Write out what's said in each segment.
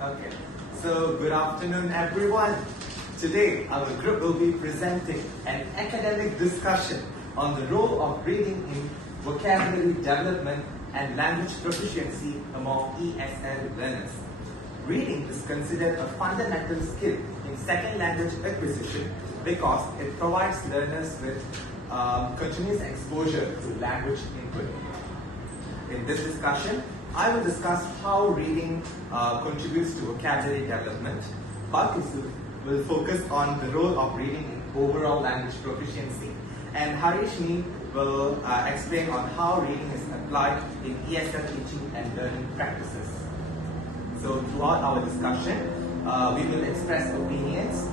Okay, so good afternoon everyone. Today our group will be presenting an academic discussion on the role of reading in vocabulary development and language proficiency among ESL learners. Reading is considered a fundamental skill in second language acquisition because it provides learners with continuous exposure to language input. In this discussion, I will discuss how reading contributes to vocabulary development. Balkis will focus on the role of reading in overall language proficiency, and Harishni will explain on how reading is applied in ESL teaching and learning practices. So throughout our discussion, we will express opinions,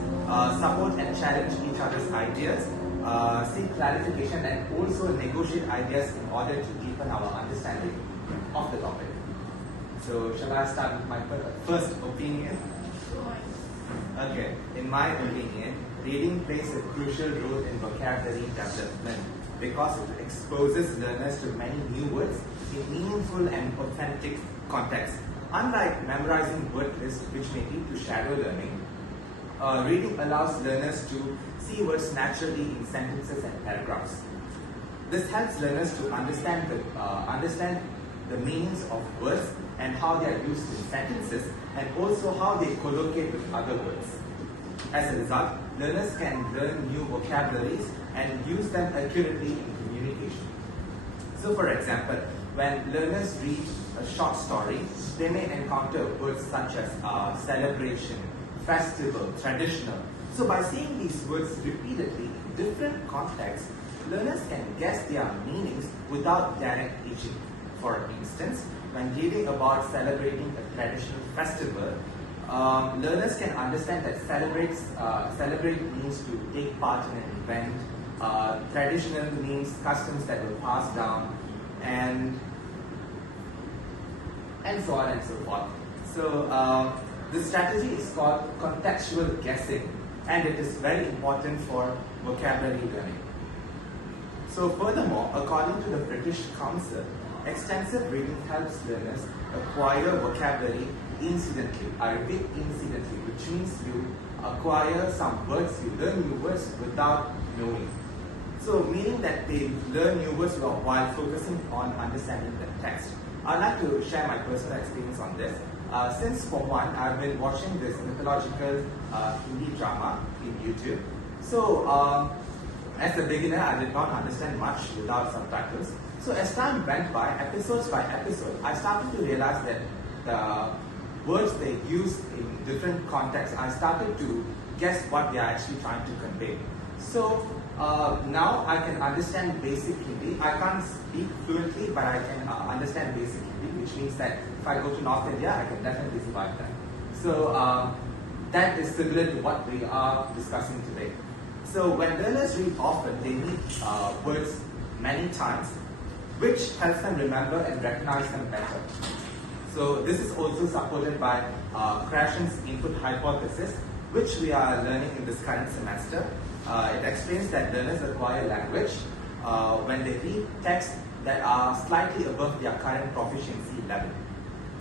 support and challenge each other's ideas, seek clarification and also negotiate ideas in order to deepen our understanding of the topic. So shall I start with my first opinion? Okay, in my opinion, reading plays a crucial role in vocabulary development because it exposes learners to many new words in meaningful and authentic contexts. Unlike memorizing word lists, which may lead to shadow learning, reading allows learners to see words naturally in sentences and paragraphs. This helps learners to understand the meanings of words and how they are used in sentences, and also how they collocate with other words. As a result, learners can learn new vocabularies and use them accurately in communication. So for example, when learners read a short story, they may encounter words such as celebration, festival, traditional. So by seeing these words repeatedly in different contexts, learners can guess their meanings without direct teaching. For instance, when reading about celebrating a traditional festival, learners can understand that celebrate means to take part in an event, traditional means customs that were passed down, and so on and so forth. So this strategy is called contextual guessing, and it is very important for vocabulary learning. So furthermore, according to the British Council, extensive reading helps learners acquire vocabulary incidentally. I repeat, incidentally, which means you acquire some words, you learn new words without knowing. So meaning that they learn new words while focusing on understanding the text. I'd like to share my personal experience on this. Since Form 1, I've been watching this mythological Hindi drama in YouTube. So as a beginner, I did not understand much without subtitles. So as time went by, episodes by episode, I started to realize that the words they use in different contexts, I started to guess what they are actually trying to convey. So now I can understand basic Hindi. I can't speak fluently, but I can understand basic Hindi, which means that if I go to North India, I can definitely survive that. So that is similar to what we are discussing today. So when learners read often, they meet words many times, which helps them remember and recognize them better. So this is also supported by Krashen's input hypothesis, which we are learning in this current semester. It explains that learners acquire language when they read texts that are slightly above their current proficiency level.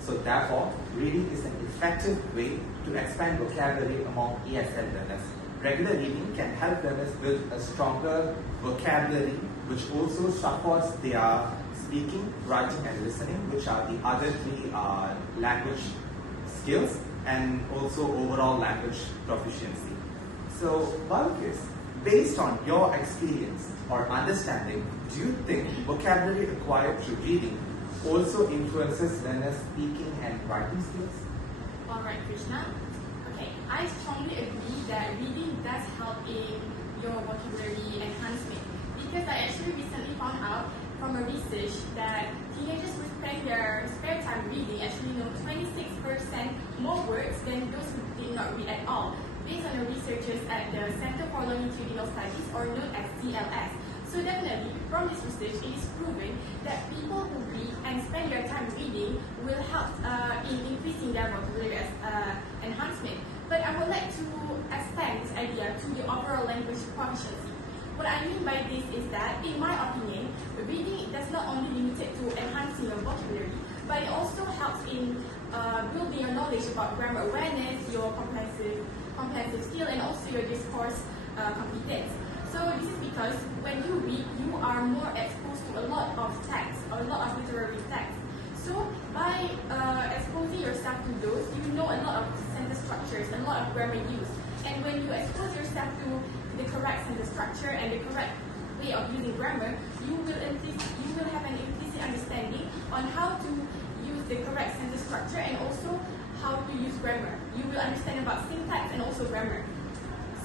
So therefore, reading is an effective way to expand vocabulary among ESL learners. Regular reading can help learners build a stronger vocabulary, which also supports their speaking, writing and listening, which are the other three language skills, and also overall language proficiency. So Balkis, based on your experience or understanding, do you think vocabulary acquired through reading also influences learners' speaking and writing skills? Alright, Krishna. Okay, I strongly agree that reading does help in your vocabulary enhancement, because I actually recently found out from a research that teenagers who spend their spare time reading actually know 26% more words than those who did not read at all, based on the researchers at the Center for Longitudinal Studies, or known as CLS. So definitely, from this research, it is proven that people who read and spend their time reading will help in increasing their vocabulary enhancement. But I would like to expand this idea to the overall language proficiency. What I mean by this is that, in my opinion, reading does not only limited to enhancing your vocabulary, but it also helps in building your knowledge about grammar awareness, your comprehensive skill, and also your discourse competence. So this is because when you read, you are more exposed to a lot of text, a lot of literary text. So by exposing yourself to those, you know a lot of sentence structures, a lot of grammar use. And when you expose yourself to the correct sentence structure and the correct way of using grammar, you will have an implicit understanding on how to use the correct sentence structure and also how to use grammar. You will understand about syntax and also grammar.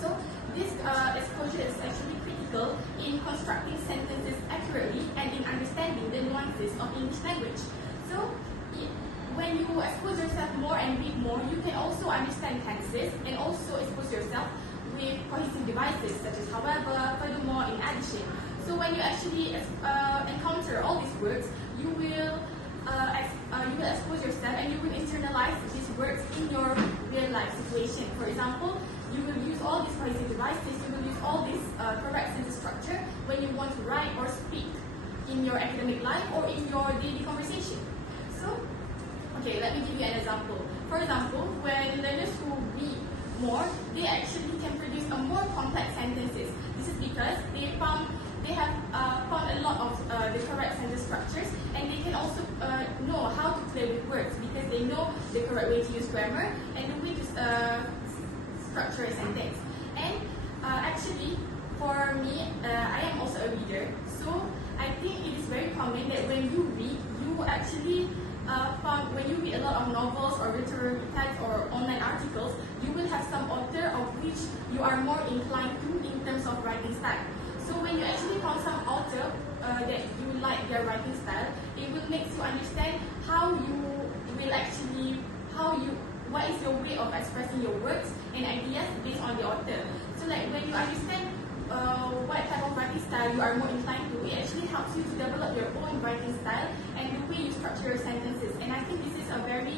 So this exposure is actually critical in constructing sentences accurately and in understanding the nuances of English language. So when you expose yourself more and read more, you can also understand tenses and also expose yourself with cohesive devices such as however, furthermore, in addition. So when you actually encounter all these words, you will expose yourself and you will internalize these words in your real life situation. For example, you will use all these cohesive devices, you will use all this correct sentence structure when you want to write or speak in your academic life or in your daily conversation. So, okay, let me give you an example. For example, when learners who read more, they actually can produce a more complex sentences. This is because they have found a lot of the correct sentence structures, and they can also know how to play with words because they know the correct way to use grammar and the way to structure a sentence. And actually, for me, I am also a reader, so I think it is very common that when you read, you actually when you read a lot of novels or literary texts or online articles, you will have some author of which you are more inclined to in terms of writing style. So when you actually found some author that you like their writing style, it will make you understand what is your way of expressing your words and ideas based on the author. So like when you understand what type of writing style you are more inclined to, it actually helps you to develop your own writing style and the way you structure your sentences. And I think this is a very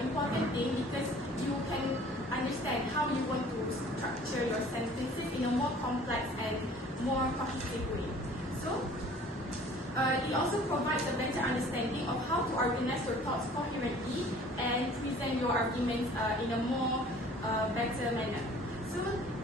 important thing because you can understand how you want to structure your sentences in a more complex and more cohesive way. So it also provides a better understanding of how to organize your thoughts coherently and present your arguments in a more better manner. So,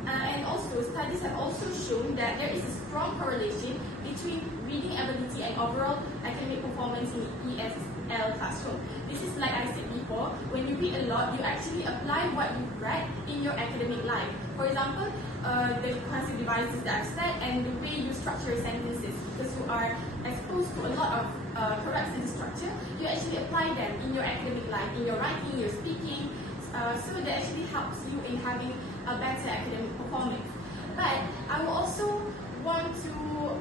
and also, studies have also shown that there is a strong correlation between reading ability and overall academic performance in ESL classroom. This is like I said before, when you read a lot, you actually apply what you read in your academic life. For example, the cohesive devices that I've said and the way you structure your sentences, because you are exposed to a lot of correct sentence structure, you actually apply them in your academic life, in your writing, your speaking, so that actually helps you in having a better academic performance. But I will also want to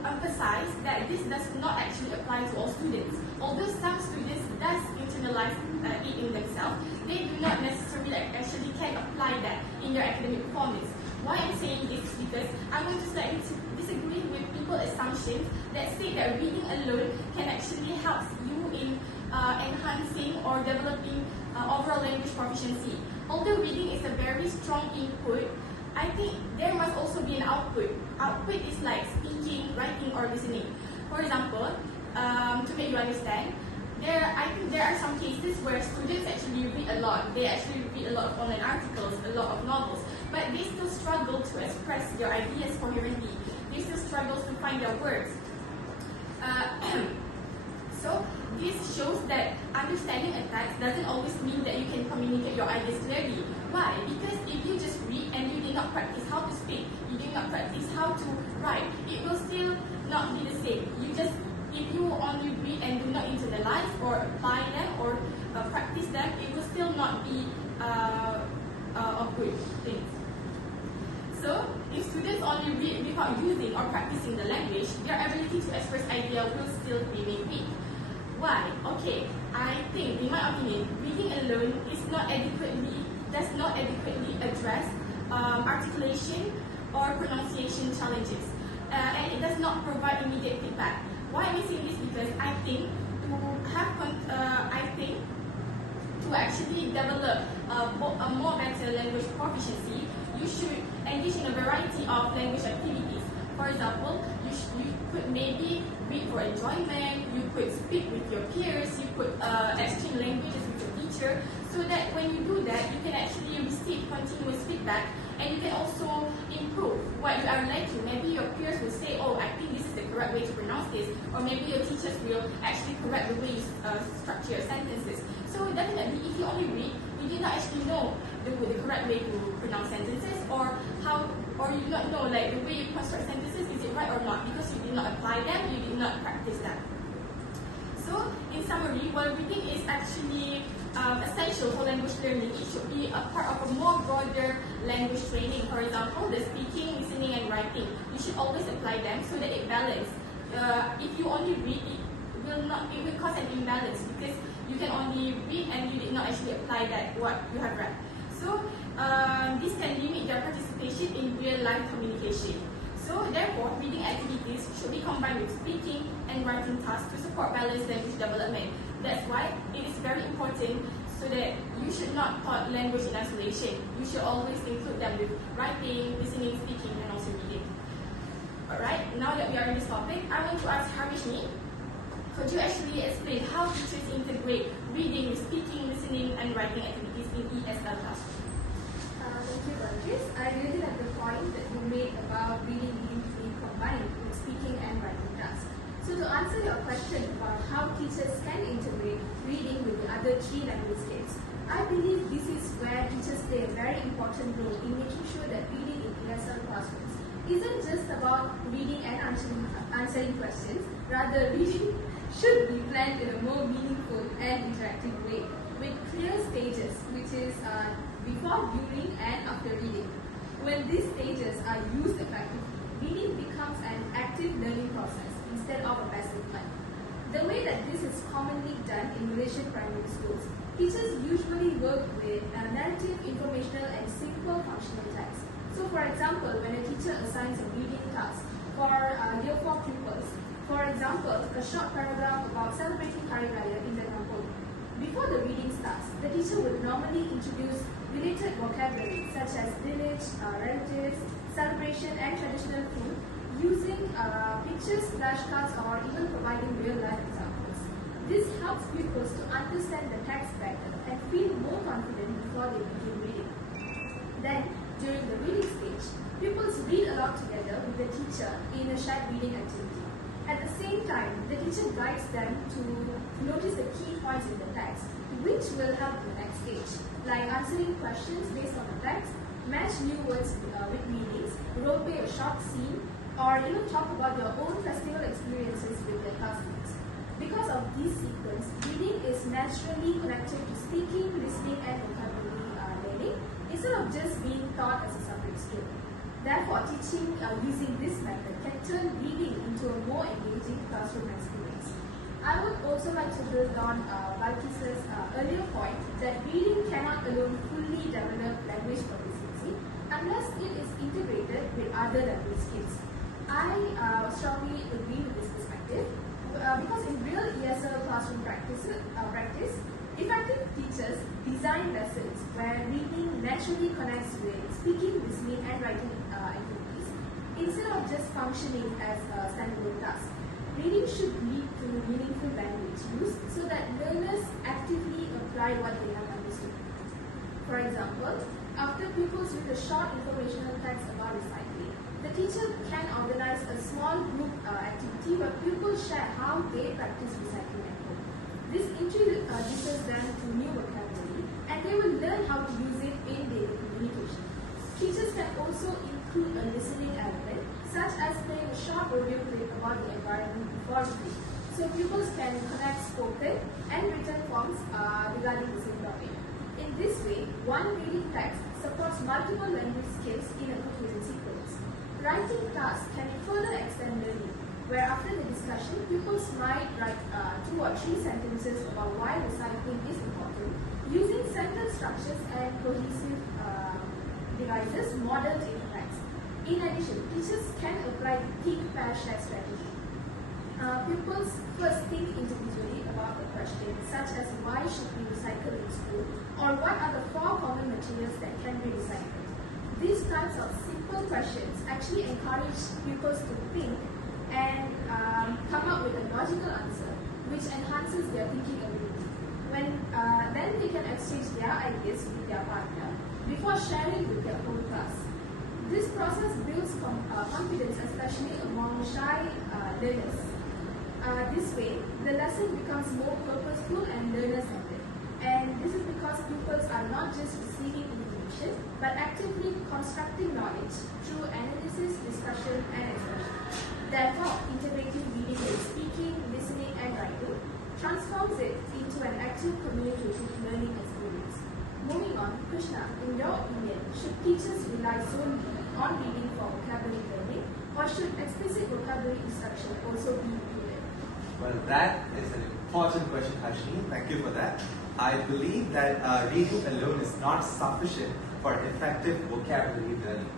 emphasize that this does not actually apply to all students. Although some students does internalize it in themselves, they do not necessarily actually can apply that in their academic performance. Why I'm saying this is because I want to slightly disagree with people's assumptions that say that reading alone can actually help you in enhancing or developing overall language proficiency. Although reading is a very strong input, I think there must also be an output. Output is like speaking, writing, or listening. For example, to make you understand, I think there are some cases where students actually read a lot. They actually read a lot of online articles, a lot of novels, but they still struggle to express their ideas coherently. They still struggle to find their words. So this shows that understanding a text doesn't always mean that you can communicate your ideas clearly. Why? Because if you just read and you did not practice how to speak, you did not practice how to write, it will still not be the same. If you only read and do not internalize or apply them or practice them, it will still not be a good thing. So, if students only read without using or practicing the language, their ability to express ideas will still remain weak. Why? Okay, I think, in my opinion, reading alone does not adequately address articulation or pronunciation challenges, and it does not provide immediate feedback. Why am I saying this? Because I think to actually develop a more better language proficiency, you should engage in a variety of language activities. For example, you could maybe read for enjoyment, you could speak with your peers, you could exchange languages with your teacher, so that when you do that, you can actually receive continuous feedback and you can also improve what you are lacking. Maybe your peers will say, oh, I think this is the correct way to pronounce this, or maybe your teachers will actually correct the way you structure your sentences. So definitely, if you only read, you did not actually know the correct way to pronounce sentences, or you do not know like the way you construct sentences, is it right or not, because you did not apply them, you did not practice them. So in summary, while reading is actually essential for language learning, it should be a part of a more broader language training. For example, the speaking, listening, and writing. You should always apply them so that it balances. If you only read, it will cause an imbalance because you can only read and you did not actually apply that what you have read. So this can limit their participation in real life communication. So therefore, reading activities should be combined with speaking and writing tasks to support balanced language development. That's why it is very important so that you should not taught language in isolation. You should always include them with writing, listening, speaking, and also reading. Alright, now that we are in this topic, I want to ask Harishni, could you actually explain how teachers integrate reading with speaking, listening, and writing activities in ESL classroom? Thank you, Burgess. I really like the point that you made about reading needs to be combined with speaking and writing tasks. So to answer your question about how teachers can integrate reading with the other three language skills, I believe this is where teachers play a very important role in making sure that reading in ESL classrooms isn't just about reading and answering questions. Rather, reading should be planned in a more meaningful and interactive way with clear stages, which is before, during, and after reading. When these stages are used effectively, reading becomes an active learning process instead of a passive one. The way that this is commonly done in Malaysian primary schools, teachers usually work with narrative, informational, and simple functional text. So for example, when a teacher assigns a reading task for year 4 pupils, for example, a short paragraph about celebrating Hari Raya in the kampung. Before the reading starts, the teacher would normally introduce related vocabulary such as village, relatives, celebration, and traditional food using pictures, flashcards, or even providing real-life examples. This helps pupils to understand the text better and feel more confident before they begin reading. Then, during the reading stage, pupils read aloud together with the teacher in a shared reading activity. At the same time, the teacher guides them to notice the key points in the text, which will help the next stage, like answering questions based on the text, match new words with meanings, role play a short scene, or even talk about their own festival experiences with their classmates. Because of this sequence, reading is naturally connected to speaking, listening, and vocabulary learning, instead of just being taught as a separate skill. Therefore, teaching using this method can turn reading into a more engaging classroom experience. I would also like to build on Balkis's earlier point that reading cannot alone fully develop language proficiency unless it is integrated with other language skills. I strongly agree with this perspective because in real ESL classroom practice, effective teachers design lessons where reading naturally connects with speaking, listening, and writing activities instead of just functioning as a standalone task. Reading should lead to meaningful language use so that learners actively apply what they have understood. For example, after pupils read a short informational text about recycling, the teacher can organize a small group activity where pupils share how they practice recycling at home. This introduces them to new vocabulary and they will learn how to use it in daily communication. Teachers can also include a listening element, such as playing a short audio clip about the environment before reading, so pupils can connect spoken and written forms regarding the same topic. In this way, one reading text supports multiple language skills in a coherent sequence. Writing tasks can further extend learning, where after the discussion, pupils might write 2 or 3 sentences about why recycling is important, using sentence structures and cohesive devices modeled in text. In addition, teachers can apply the think, pair, share strategy. Pupils first think individually about the question, such as why should we recycle in school, or what are the 4 common materials that can be recycled. These kinds of simple questions actually encourage pupils to think and come up with a logical answer, which enhances their thinking ability. Then they can exchange their ideas with their partner before sharing with their whole class. This process builds confidence, especially among shy learners. This way, the lesson becomes more purposeful and learner-centered. And this is because pupils are not just receiving information, but actively constructing knowledge through analysis, discussion, and expression. Therefore, integrating reading with speaking, listening, and writing transforms it into an active communicative learning experience. Moving on, Krishna, in your opinion, should teachers rely solely on reading for vocabulary learning, or should explicit vocabulary instruction also be included? Well, that is an important question, Harshini. Thank you for that. I believe that reading alone is not sufficient for effective vocabulary learning.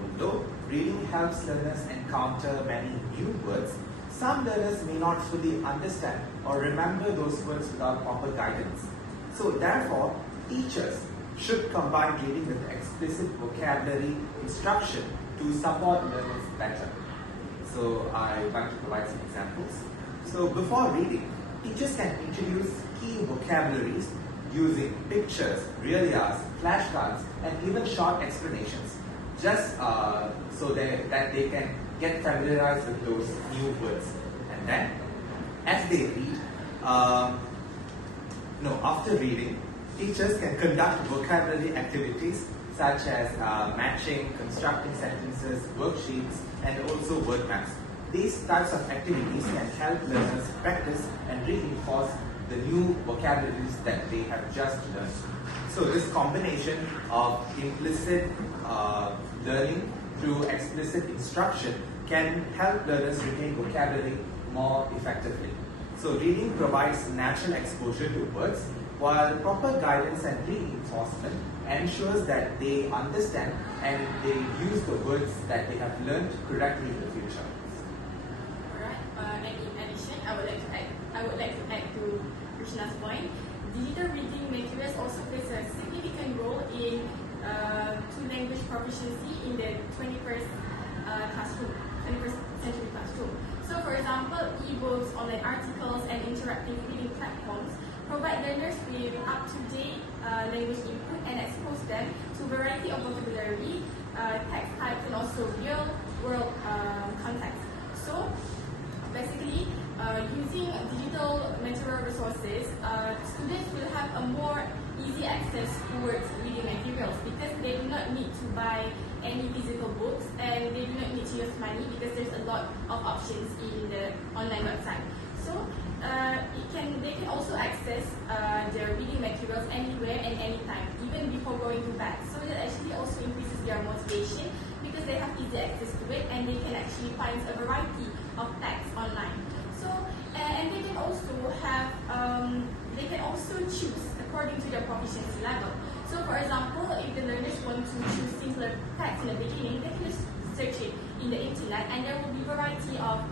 Although reading helps learners encounter many new words, some learners may not fully understand or remember those words without proper guidance. So therefore, teachers should combine reading with explicit vocabulary instruction to support learners better. So I would like to provide some examples. So before reading, teachers can introduce key vocabularies using pictures, realiyas, flashcards, and even short explanations, just so that they can get familiarized with those new words. And then, as they read, after reading, teachers can conduct vocabulary activities such as matching, constructing sentences, worksheets, and also word maps. These types of activities can help learners practice and reinforce the new vocabularies that they have just learned. So this combination of implicit learning through explicit instruction can help learners retain vocabulary more effectively. So reading provides natural exposure to words, while proper guidance and reinforcement ensures that they understand and they use the words that they have learned correctly in the future. Alright, and in addition, I would like to add to Krishna's point. Digital reading materials also plays a significant role in two-language proficiency in the 21st century classroom. So, for example, e-books, online articles, and interactive reading platforms provide learners with up-to-date language input and expose them to a variety of vocabulary, text types, and also real-world contexts. So, basically, using digital material resources, students will have a more easy access towards reading materials because they do not need to buy any physical books and they do not need to use money because there's a lot of options in the online website. So they can also access their reading materials anywhere and anytime, even before going to bed. So that actually also increases their motivation because they have easy access to it and they can actually find a variety of texts online. So and they can also have they can also choose according to their proficiency level. So for example, if the learners want to choose simpler text in the beginning, they can just search it in the internet and there will be a variety of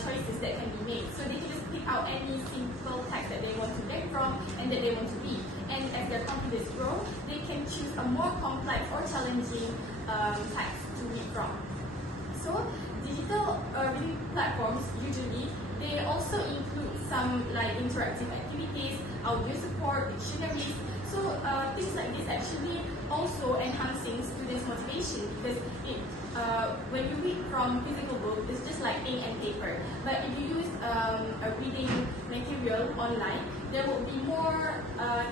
choices that can be made. So they can just pick out any simple text that they want to learn from and that they want to read. And as their confidence grows, they can choose a more complex or challenging text to read from. So digital reading platforms usually they also include some like interactive activities, audio support, dictionaries. So things like this actually also enhancing students' motivation because when you read from physical book, it's just like ink and paper. But if you use a reading material online, there will be more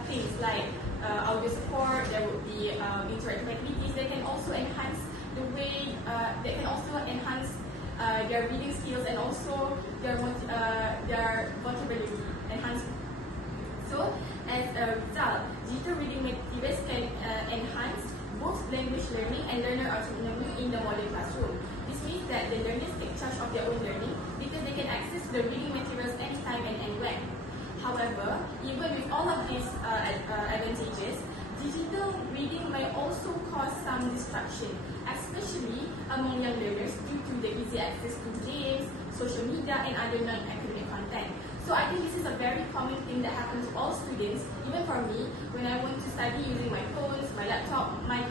things like audio support. There will be interactive activities that can also enhance the way their reading skills and also their vocabulary enhancement. So, as a result, digital reading materials can enhance both language learning and learner autonomy in the modern classroom. This means that the learners take charge of their own learning because they can access the reading materials anytime and anywhere. However, even with all of these advantages, digital reading may also cause some distraction, especially among young learners due to the easy access to games, social media, and other non-academic content. So I think this is a very common thing that happens to all students, even for me, when I want to study using my phones, my laptop, my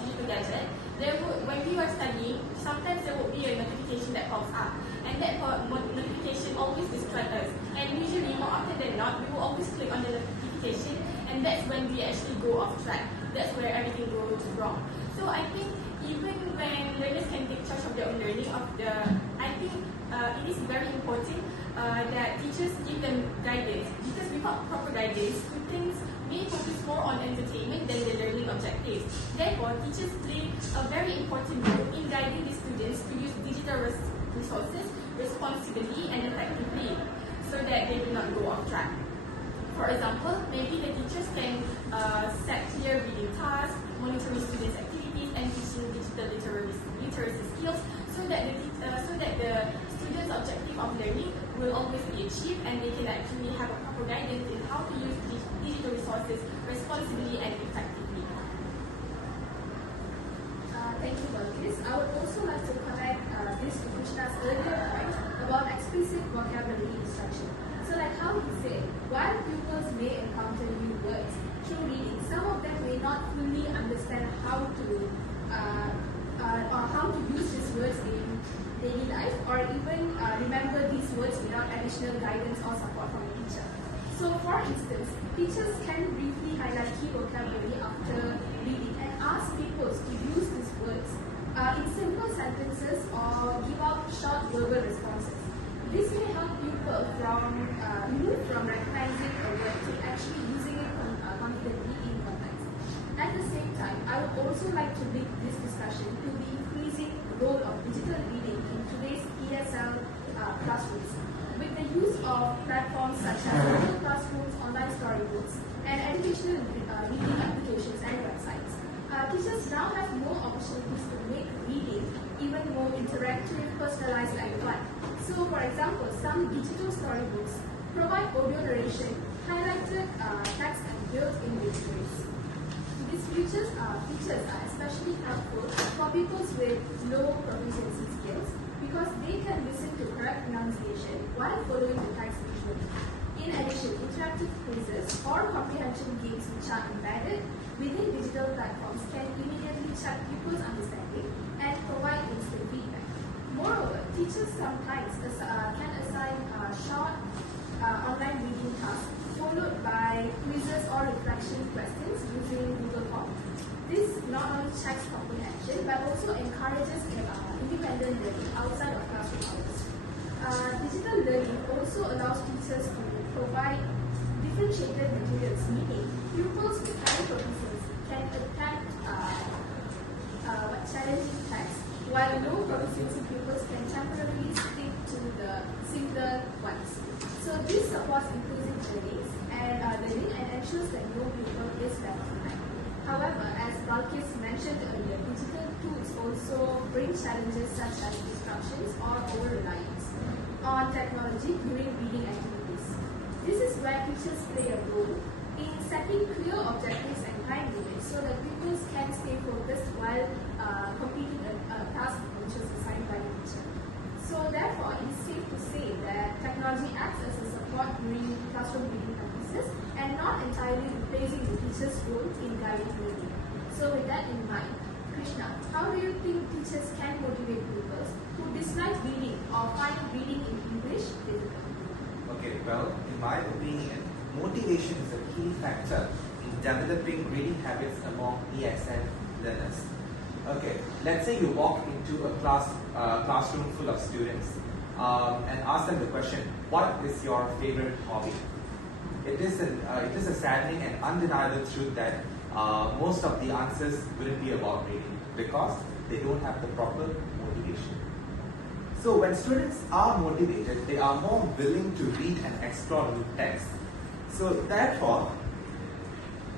digital gadget. When we are studying, sometimes there will be a notification that pops up, and that notification always distracts us. And usually, more often than not, we will always click on the notification, and that's when we actually go off track. That's where everything goes wrong. So I think even when learners can take charge of their own learning, I think it is very important that teachers give them guidance, because without proper guidance, students may focus more on entertainment than the learning objectives. Therefore, teachers play a very important role in guiding the students to use digital resources responsibly and effectively, so that they do not go off track. For example, maybe the teachers can set clear reading tasks, monitoring students' activities, and teaching digital literacy skills, so that the students' objective of learning will always be achieved, and they can actually have a proper guidance in how to use digital resources responsibly and effectively. Thank you, Balkis. I would also like to connect this to Krishna's earlier point about explicit vocabulary instruction. So like how he said, while pupils may encounter new words through reading, some of them may not fully understand how to use these words in daily life, or even remember these words without additional guidance or support from a teacher. So for instance, teachers can briefly highlight key vocabulary after reading and ask pupils to use these words in simple sentences or give out short verbal responses. This may help pupils move from recognizing a word to actually using it confidently in context. At the same time, I would also like to link this discussion to the increasing role of digital reading in today's ESL classrooms. With the use of platforms such as Google Classrooms, online storybooks, and educational reading applications and websites, teachers now have more opportunities to make reading even more interactive, personalized, and fun. So, for example, some digital storybooks provide audio narration, highlighted text, and built-in dictionaries. These features are especially helpful for people with low proficiency skills, because they can listen to correct pronunciation while following the text visually. In addition, interactive quizzes or comprehension games which are embedded within digital platforms can immediately check pupils' understanding and provide instant feedback. Moreover, teachers sometimes can assign short online reading tasks followed by quizzes or reflection questions using Google Forms. This not only checks comprehension but also encourages independent learning outside of classroom hours. Digital learning also allows teachers to provide differentiated materials, meaning pupils with higher proficiency can attempt challenging texts, while low proficiency pupils can temporarily stick to the simpler ones. So this supports inclusive learning and ensures that no pupil is left behind. However, as Balkis mentioned earlier, digital tools also bring challenges such as disruptions or over-reliance on technology during reading activities. This is where teachers play a role in setting clear objectives and time limits so that pupils can stay focused while completing a task which is assigned by the teacher. So therefore, it is safe to say that technology acts as a support during classroom reading practices and not entirely replacing the teacher's role in guiding learning. So with that in mind, Krishna, how do you think teachers can motivate pupils who dislike reading or find reading in English difficult? Okay, well, in my opinion, motivation is a key factor in developing reading habits among ESL learners. Okay, let's say you walk into a classroom full of students and ask them the question, what is your favorite hobby? It is a saddening and undeniable truth that most of the answers wouldn't be about reading because they don't have the proper motivation. So when students are motivated, they are more willing to read and explore new texts. So therefore,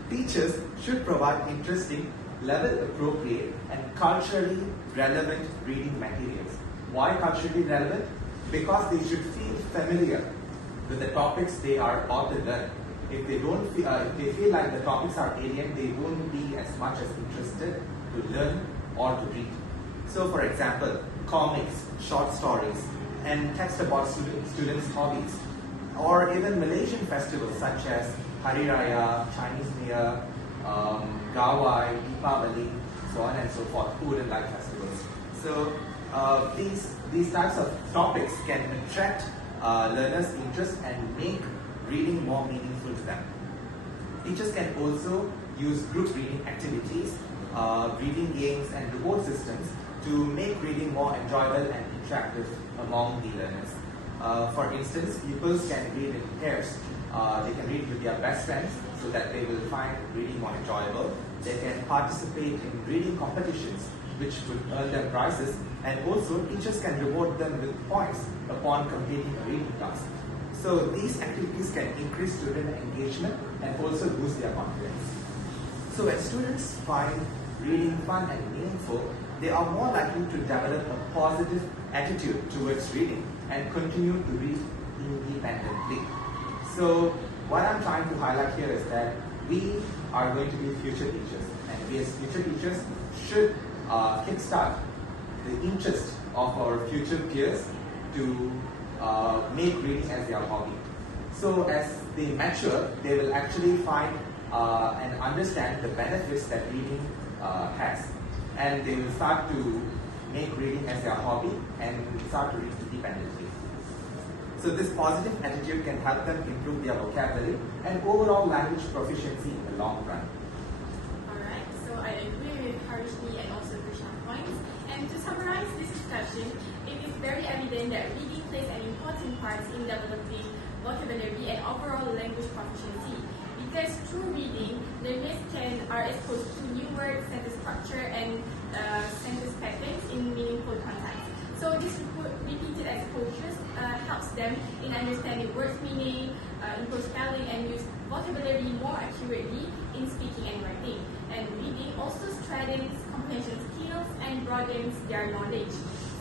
teachers should provide interesting, level-appropriate and culturally relevant reading materials. Why culturally relevant? Because they should feel familiar with the topics they are about to learn. If they feel like the topics are alien, they won't be as much as interested to learn or to read. So for example, comics, short stories, and text about students' hobbies, or even Malaysian festivals such as Hari Raya, Chinese New Year, Gawai, Deepavali, so on and so forth, food and light festivals. So these types of topics can attract learners' interest and make reading more meaningful to them. Teachers can also use group reading activities, reading games and reward systems to make reading more enjoyable and interactive among the learners. For instance, pupils can read in pairs. They can read with their best friends so that they will find reading more enjoyable. They can participate in reading competitions which would earn them prizes, and also teachers can reward them with points upon completing a reading task. So these activities can increase student engagement and also boost their confidence. So when students find reading fun and meaningful, they are more likely to develop a positive attitude towards reading and continue to read independently. So what I'm trying to highlight here is that we are going to be future teachers, and we as future teachers should kickstart the interest of our future peers to make reading as their hobby. So as they mature, they will actually find and understand the benefits that reading has, and they will start to make reading as their hobby and start to read independently. So this positive attitude can help them improve their vocabulary and overall language proficiency in the long run. Alright, so I agree with Harishni and also Krishna's points. And to summarize this discussion, it is very evident that reading plays an important part in developing vocabulary and overall language proficiency. Because through reading, learners are exposed to new words, sentence structure, and sentence patterns in meaningful context. So this repeated exposure helps them in understanding words' meaning, improve spelling, and use vocabulary more accurately in speaking and writing. And reading also strengthens comprehension skills and broadens their knowledge.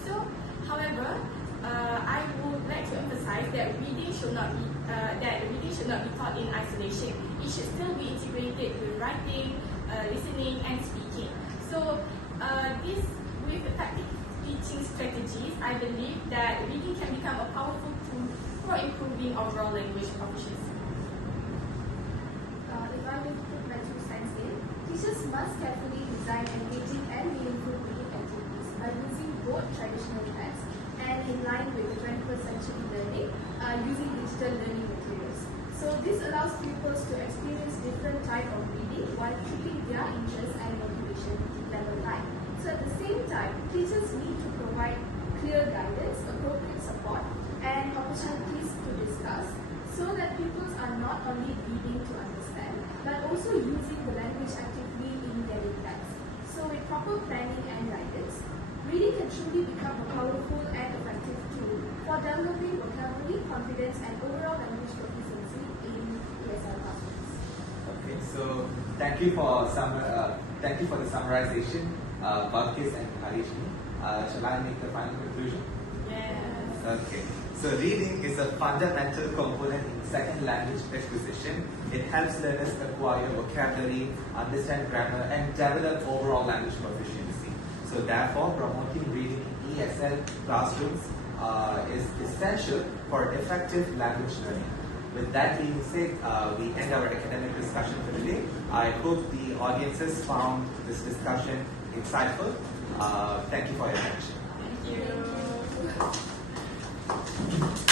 So, however, I would like to emphasize that reading should not be taught in isolation. It should still be integrated with writing, listening, and speaking. So, with effective teaching strategies, I believe that reading can become a powerful tool for improving overall language proficiency. If I were to put my 2 cents in, teachers must carefully design engaging and meaningful reading activities by using both traditional methods and in line with 21st century learning, using digital learning materials. So this allows pupils to experience different types of reading while keeping their interest and motivation level high. So at the same time, teachers need to provide clear guidance, appropriate support, and opportunities to discuss so that pupils are not only reading to understand, but also using the language actively in daily life. So with proper planning and guidance, reading can truly become a powerful and effective tool for developing vocabulary, confidence, and overall language proficiency in ESL classrooms. Okay, so thank you for the summarization, Balkis and Harishni. Shall I make the final conclusion? Yes. Okay. So reading is a fundamental component in second language acquisition. It helps learners acquire vocabulary, understand grammar, and develop overall language proficiency. So therefore, promoting reading in ESL classrooms is essential for effective language learning. With that being said, we end our academic discussion for today. I hope the audiences found this discussion insightful. Thank you for your attention. Thank you.